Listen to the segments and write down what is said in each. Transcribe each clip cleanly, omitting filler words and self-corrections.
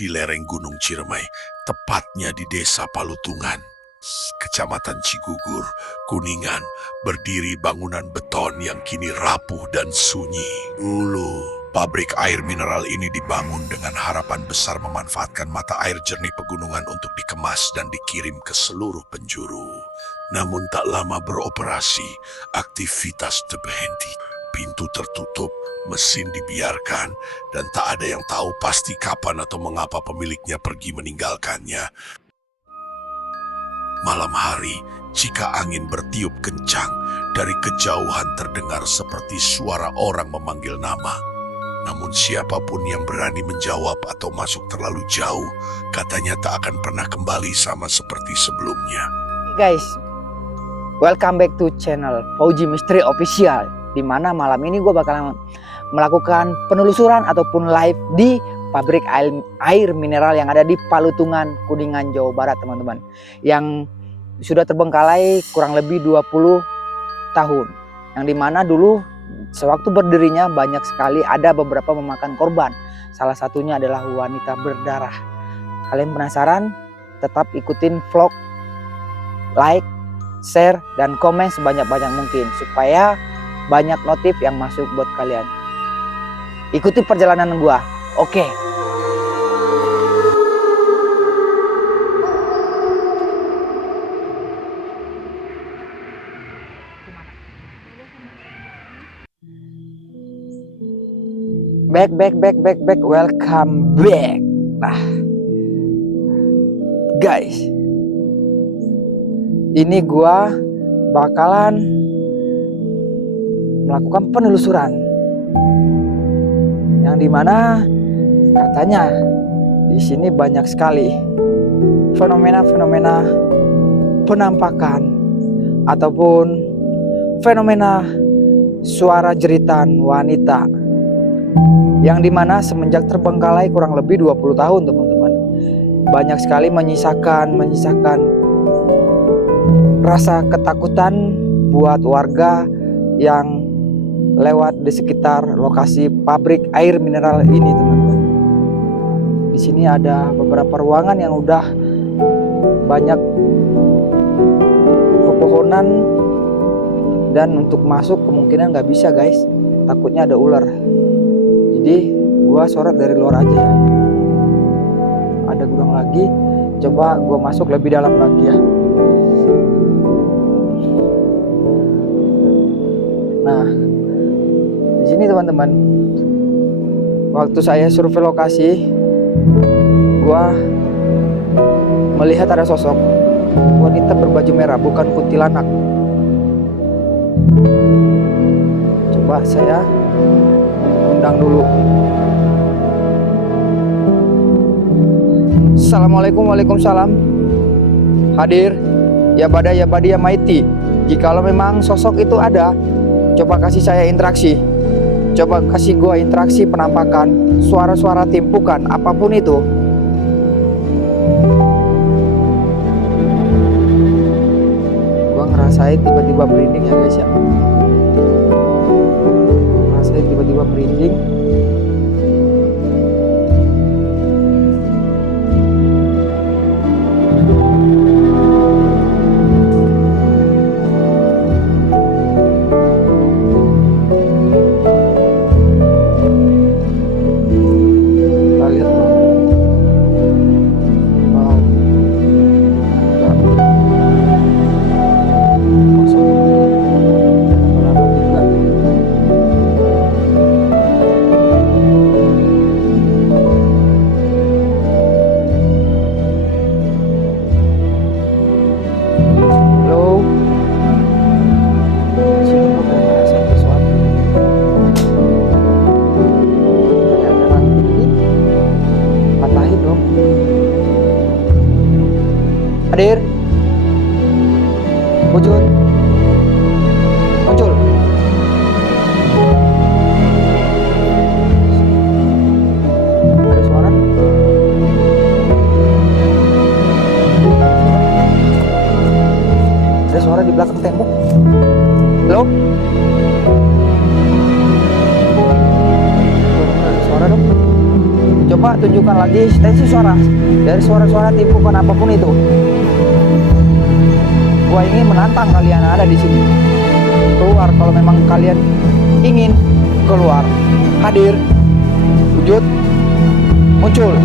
di lereng Gunung Ciremai, tepatnya di Desa Palutungan, Kecamatan Cigugur, Kuningan, berdiri bangunan beton yang kini rapuh dan sunyi. Dulu, pabrik air mineral ini dibangun dengan harapan besar memanfaatkan mata air jernih pegunungan untuk dikemas dan dikirim ke seluruh penjuru. Namun tak lama beroperasi, aktivitas terhenti. Pintu tertutup, mesin dibiarkan, dan tak ada yang tahu pasti kapan atau mengapa pemiliknya pergi meninggalkannya. Malam hari, jika angin bertiup kencang, dari kejauhan terdengar seperti suara orang memanggil nama. Namun siapapun yang berani menjawab atau masuk terlalu jauh, katanya tak akan pernah kembali sama seperti sebelumnya. Guys, welcome back to channel Fauji Misteri Official. Di mana malam ini gue bakalan melakukan penelusuran ataupun live di pabrik air mineral yang ada di Palutungan, Kuningan, Jawa Barat, teman-teman. Yang sudah terbengkalai kurang lebih 20 tahun. Yang dimana dulu sewaktu berdirinya banyak sekali ada beberapa memakan korban. Salah satunya adalah wanita berdarah. Kalian penasaran? Tetap ikutin vlog, like, share, dan komen sebanyak-banyak mungkin supaya banyak notif yang masuk buat kalian. Ikuti perjalanan gua. Oke. Back. Welcome back. Nah, guys, ini gua bakalan melakukan penelusuran yang dimana katanya di sini banyak sekali fenomena-fenomena penampakan ataupun fenomena suara jeritan wanita yang dimana semenjak terbengkalai kurang lebih 20 tahun, teman-teman, banyak sekali menyisakan rasa ketakutan buat warga yang lewat di sekitar lokasi pabrik air mineral ini, teman-teman. Di sini ada beberapa ruangan yang udah banyak pepohonan dan untuk masuk kemungkinan nggak bisa, guys. Takutnya ada ular. Jadi gua sorot dari luar aja. Ada gudang lagi. Coba gua masuk lebih dalam lagi ya. Nah, di sini teman-teman, waktu saya survei lokasi, gua melihat ada sosok wanita berbaju merah, bukan kuntilanak. Coba saya undang dulu. Assalamualaikum, waalaikumsalam. Hadir ya bada ya badi ya maiti. Jikalau memang sosok itu ada, coba kasih saya interaksi. Coba kasih gua interaksi penampakan, suara-suara timpukan, apapun itu. Gua ngerasain tiba-tiba merinding ya guys ya. Ngerasain tiba-tiba merinding. Hadir, wujud, muncul. Ada suara? Ada suara di belakang tembok. Halo? Ada suara dong. Coba tunjukkan lagi ekstensi suara dari suara-suara timpukan apapun itu. Gua ingin menantang kalian ada di sini. Keluar kalau memang kalian ingin keluar. Hadir, wujud, muncul.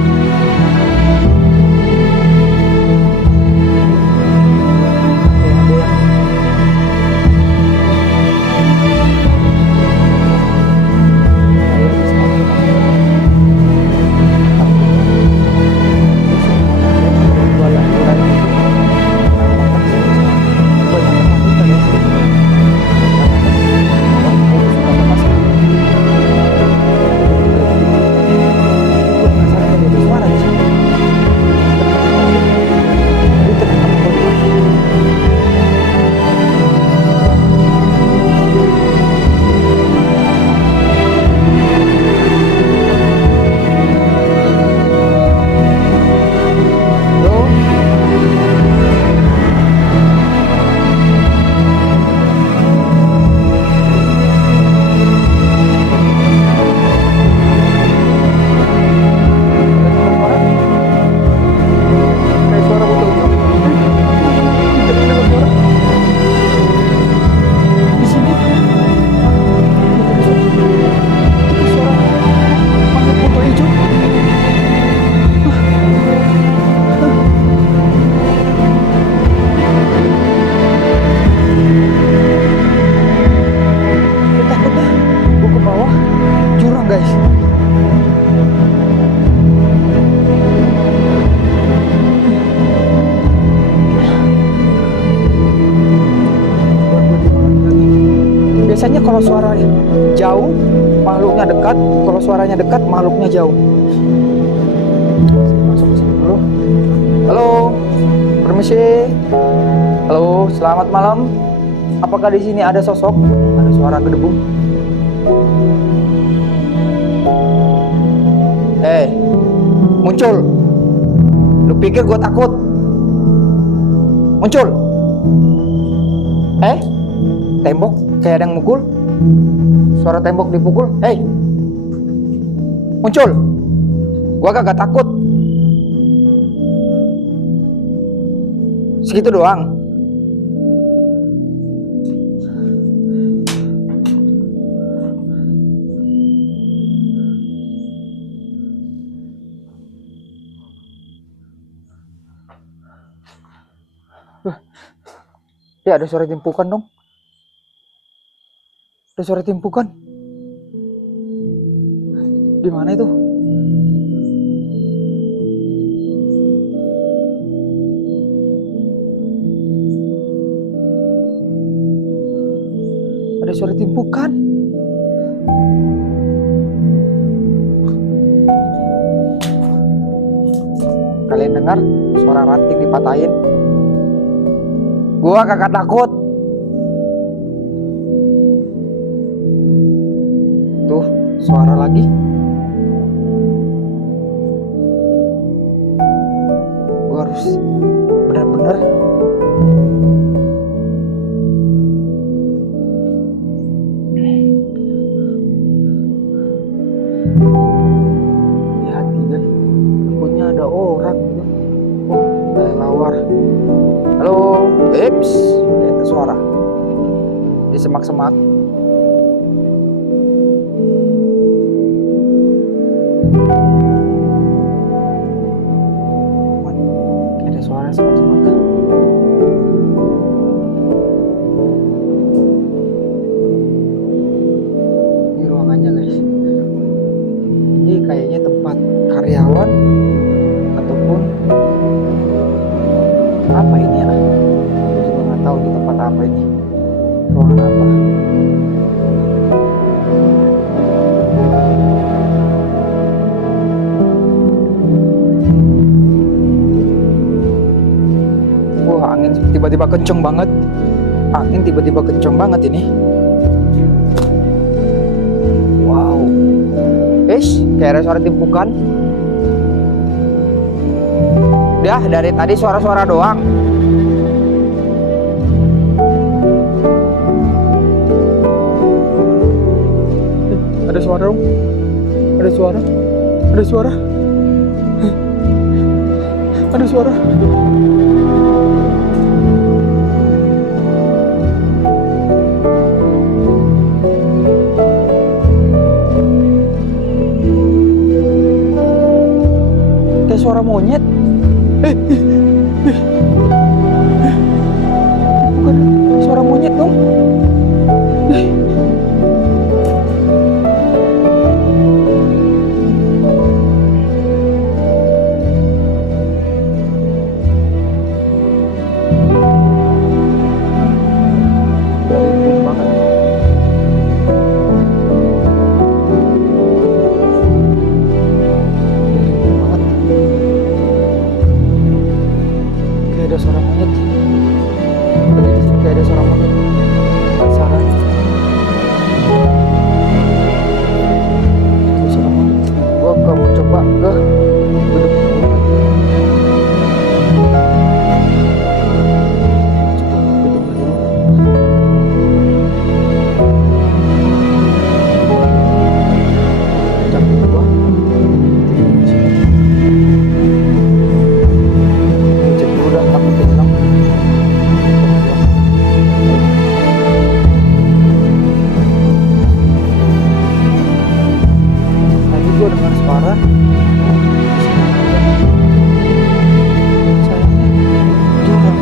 Biasanya kalau suara jauh makhluknya dekat, kalau suaranya dekat makhluknya jauh. Saya masuk ke sini dulu. Halo, permisi. Halo, selamat malam. Apakah di sini ada sosok? Ada suara gedebung. Muncul. Lu pikir gue takut? Muncul. Tembok kayak ada yang mukul. Suara tembok dipukul. Muncul. Gua kagak takut. Segitu doang. Ya ada suara timpukan dong. Ada suara timpukan. Di mana itu? Ada suara timpukan. Kalian dengar suara ranting dipatahin? Gua kagak takut. Tuh, suara lagi. Gua harus benar-benar hati-hati kan. Takutnya ada orang gitu. Oh, kayak lawar. Halo, itu suara di semak-semak. Ada suara semak-semak. Ini ruangannya guys. Ini kayaknya tempat karyawan ataupun apa ini ya? Aku juga nggak tahu di tempat apa ini. Ruangan apa? Wah, angin tiba-tiba kenceng banget. Angin tiba-tiba kenceng banget ini. Wow. Kayak ada suara timpukan. Udah dari tadi suara-suara doang. Ada suara dong. Ada suara. Ada suara. Ada suara. Kayak suara monyet. Bukan suara monyet dong. Ada suara monyet. Tadi di sini kayak ada suara monyet. Penasaran. Ada suara monyet. Gua mau coba ke gedung ini. Coba ke gedung dulu. Capek gua. Gue dengar suara sayangnya jurang.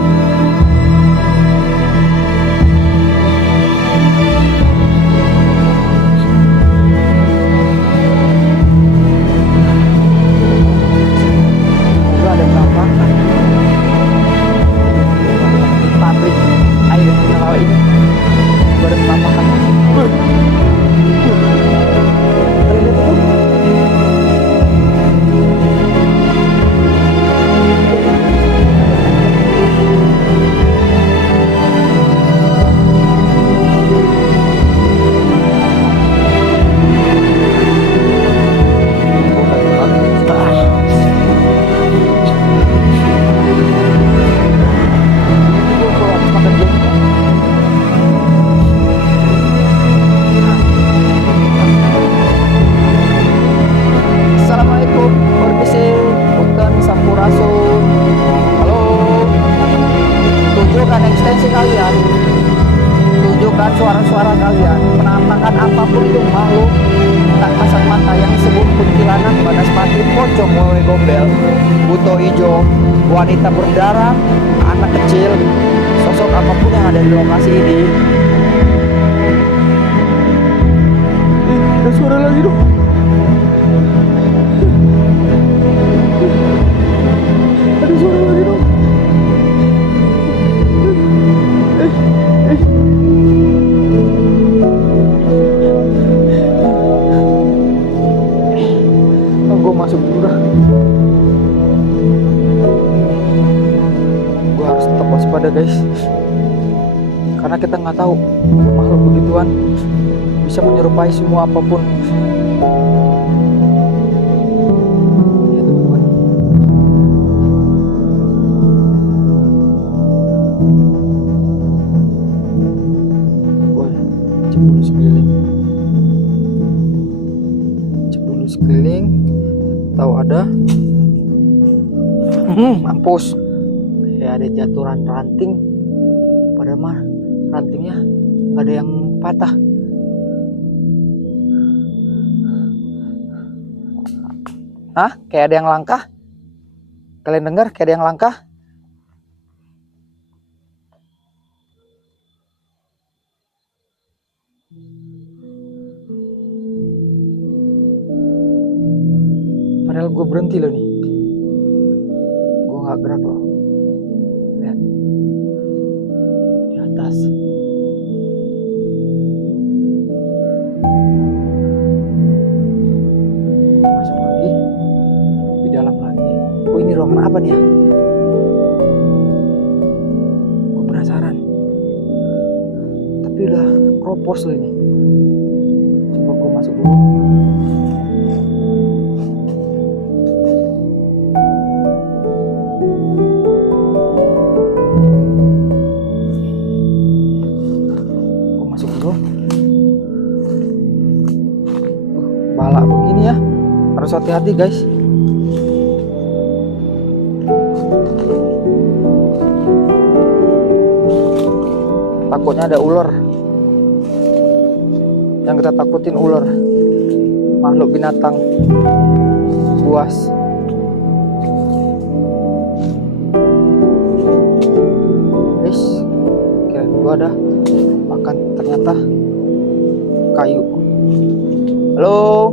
Semoga ada penampakan di pabrik air mineral ini. Semoga ada penampakan. Kalian lihat itu? Assalamualaikum, permisi, punten sampurasun. Halo, tunjukkan eksistensi kalian, tunjukkan suara-suara kalian, penampakan apapun itu makhluk tak kasat mata yang disebut kuntilanak, banaspati, pocong, wewe gombel, buto hijau, wanita berdarah, anak kecil, sosok apapun yang ada di lokasi ini. Ada suara lagi dong. Ada suara lagi dong. Gue masuk dulu dah. Gue harus tetap waspada guys, karena kita nggak tahu makhluk begituan bisa menyerupai semua apapun. Sekeliling, tahu ada mampus kayak ada jatuhan ranting, padahal mah rantingnya nggak ada yang patah. Hah? Kayak ada yang langkah. Kalian dengar kayak ada yang langkah? Padahal gue berhenti loh nih. Gue gak gerak loh. Lihat. Di atas. Gue masuk lagi. Di dalam lagi. Oh, ini ruangan apa nih ya? Gue penasaran. Tapi udah kropos loh ini. Coba gue masuk dulu. Balak begini ya, harus hati-hati guys. takutnya ada ular. Yang kita takutin ular, makhluk binatang buas. Guys, kira gua ada makan, ternyata kayu. Halo.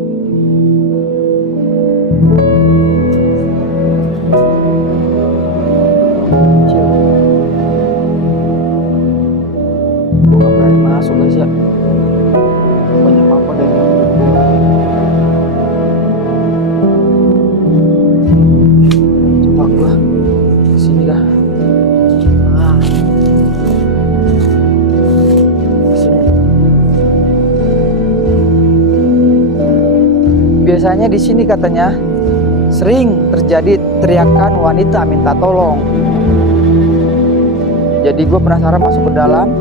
Kecil. Gua nggak berani masuk guys ya. Banyak apa deh. Coba gua kesini dah. Kesini. Biasanya di sini katanya sering terjadi teriakan wanita minta tolong. Jadi gue penasaran masuk ke dalam.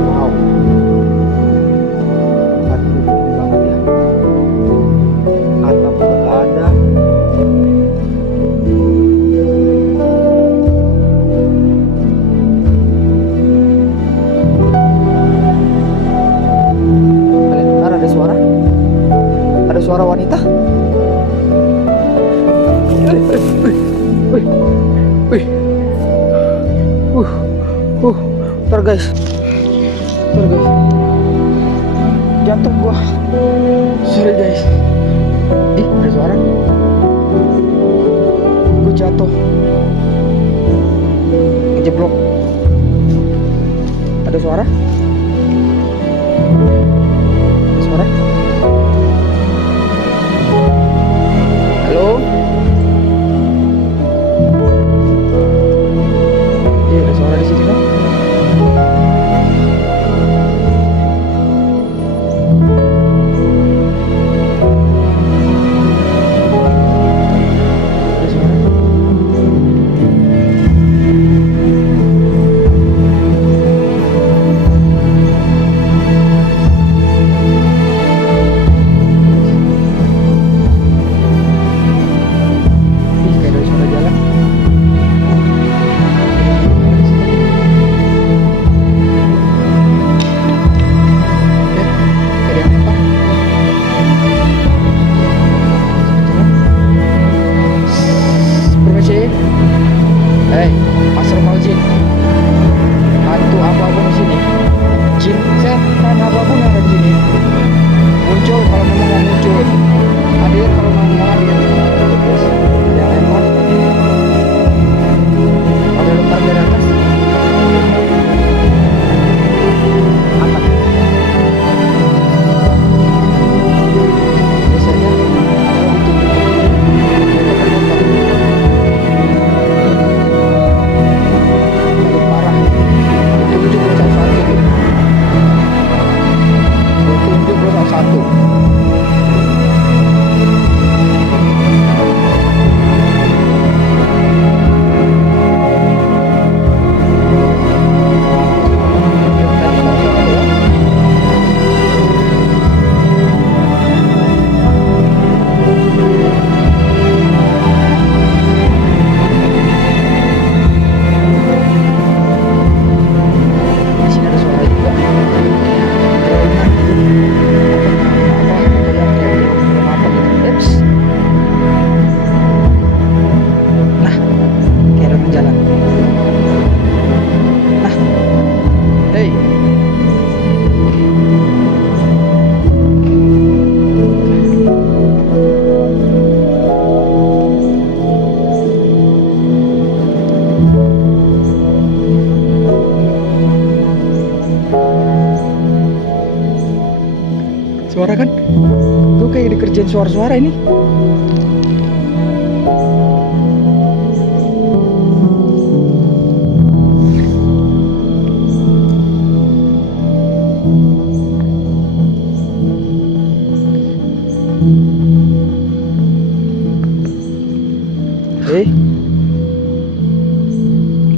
Wow, tempat ini dingin banget ya. Atap nggak ada. Suara wanita. Wih. Ntar guys. Jantung gua. Sorry guys. Ada suara. Gua jatuh. Kejeblok. Ada suara. Halo? Iya, ada suara di sini kan? Ada suara. Suara kan? Gue kayak dikerjain suara-suara ini.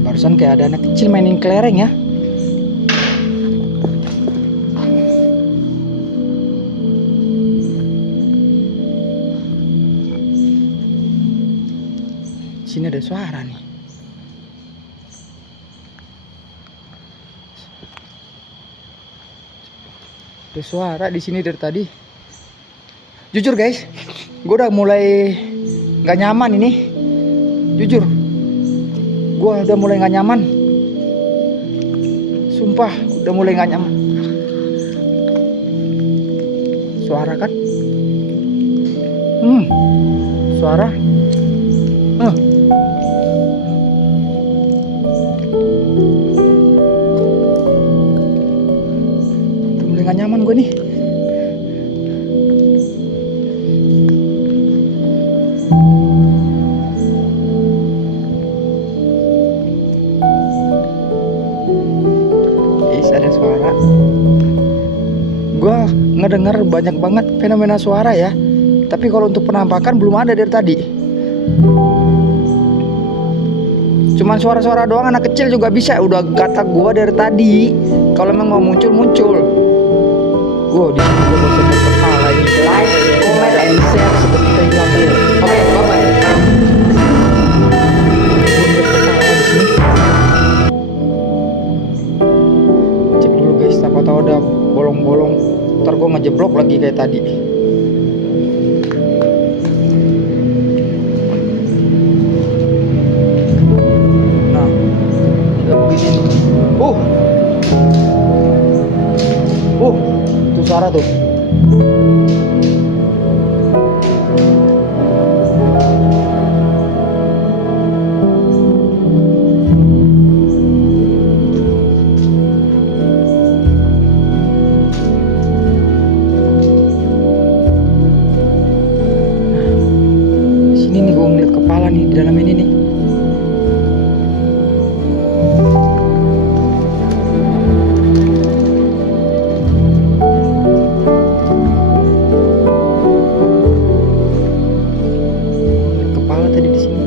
Barusan kayak ada anak kecil mainin kelereng ya. ada suara nih. Ada suara di sini dari tadi. Jujur guys, gue udah mulai nggak nyaman ini. Jujur, gue udah mulai nggak nyaman. Sumpah, udah mulai nggak nyaman. Suara kan? Suara. Udah mulai nggak nyaman gue nih. Ada suara. Gua ngedenger banyak banget fenomena suara ya. Tapi kalau untuk penampakan belum ada dari tadi. Cuman suara-suara doang, anak kecil juga bisa. Udah kata gua dari tadi, kalau memang mau muncul. Wow, di sini gua bosan berkepala ini. Like, comment, and share seperti tadi. Oke, bye-bye. Siapa tahu ada bolong-bolong, ntar gue ngejeblok lagi kayak tadi. Nah, udah begini. Tuh suara tuh. Di dalam ini nih. Kepala tadi di sini.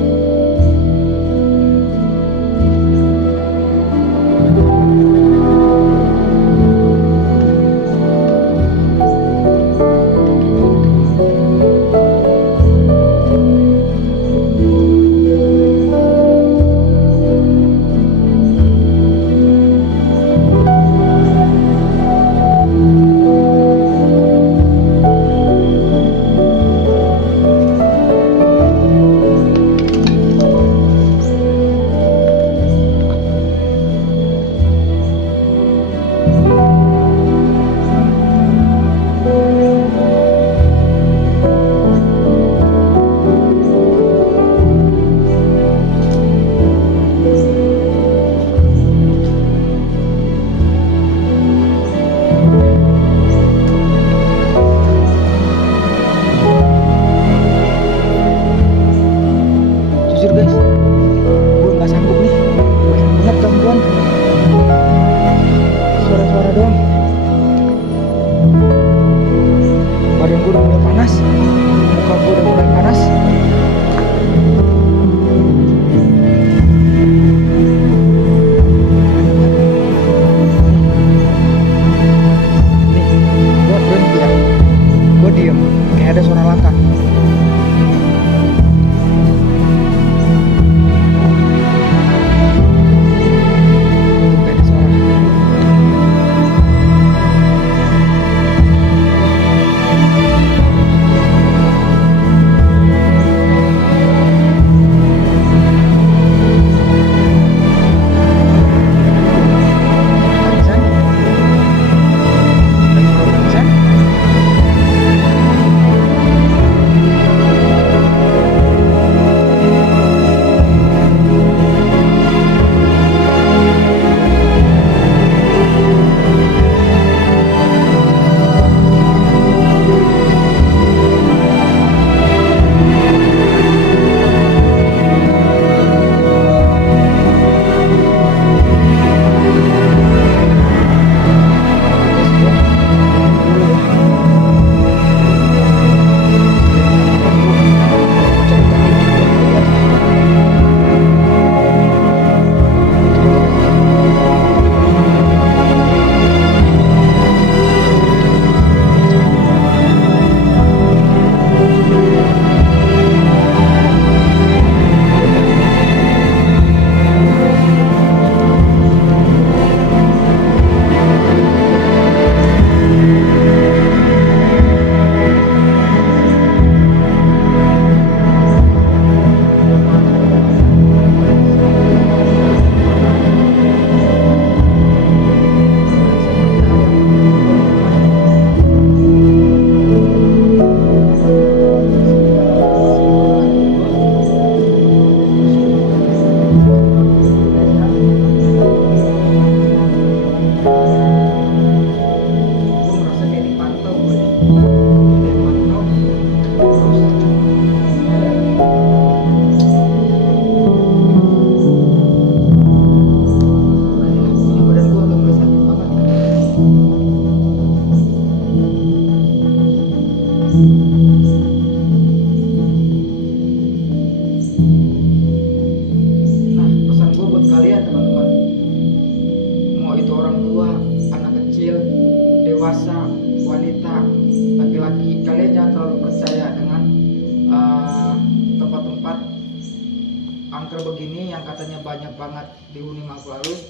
angker begini yang katanya banyak banget dihuni makhluk halus,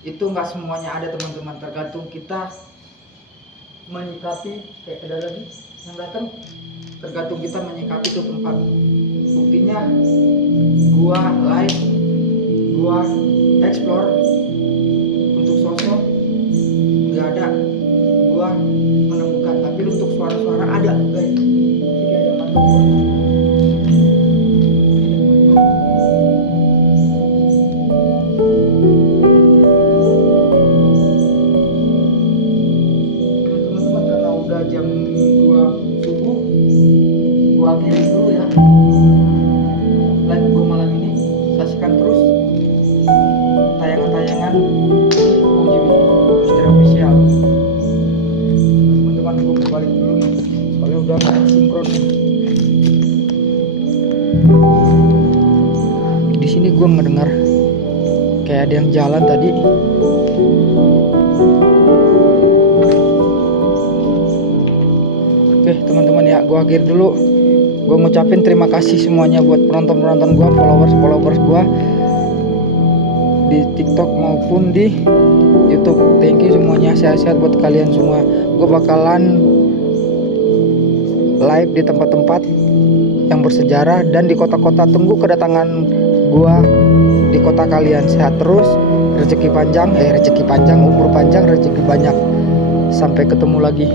itu nggak semuanya ada teman-teman, tergantung kita menyikapi. Kayak ada lagi yang datang, tergantung kita menyikapi itu tempat. Buktinya gua live, gua explore untuk sosok nggak ada, gua menemukan, tapi untuk suara-suara ada guys. Jadi ada mantu gua. Teman-teman, karena udah jam 2 subuh, gua akhiri dulu ya live gua malam ini. Saksikan terus tayangan-tayangan di Pauji Misteri Official. Teman-teman, gua mau balik dulu nih, soalnya udah nggak sinkron nih. Di sini gua ngedengar kayak ada yang jalan tadi. Oke teman-teman ya, gua akhir dulu. Gua ngucapin terima kasih semuanya buat penonton-penonton gua, followers gua di TikTok maupun di YouTube. Thank you semuanya, sehat-sehat buat kalian semua. Gue bakalan live di tempat-tempat yang bersejarah dan di kota-kota. Tunggu kedatangan gue di kota kalian. Sehat terus, rezeki panjang, umur panjang, rezeki banyak. Sampai ketemu lagi.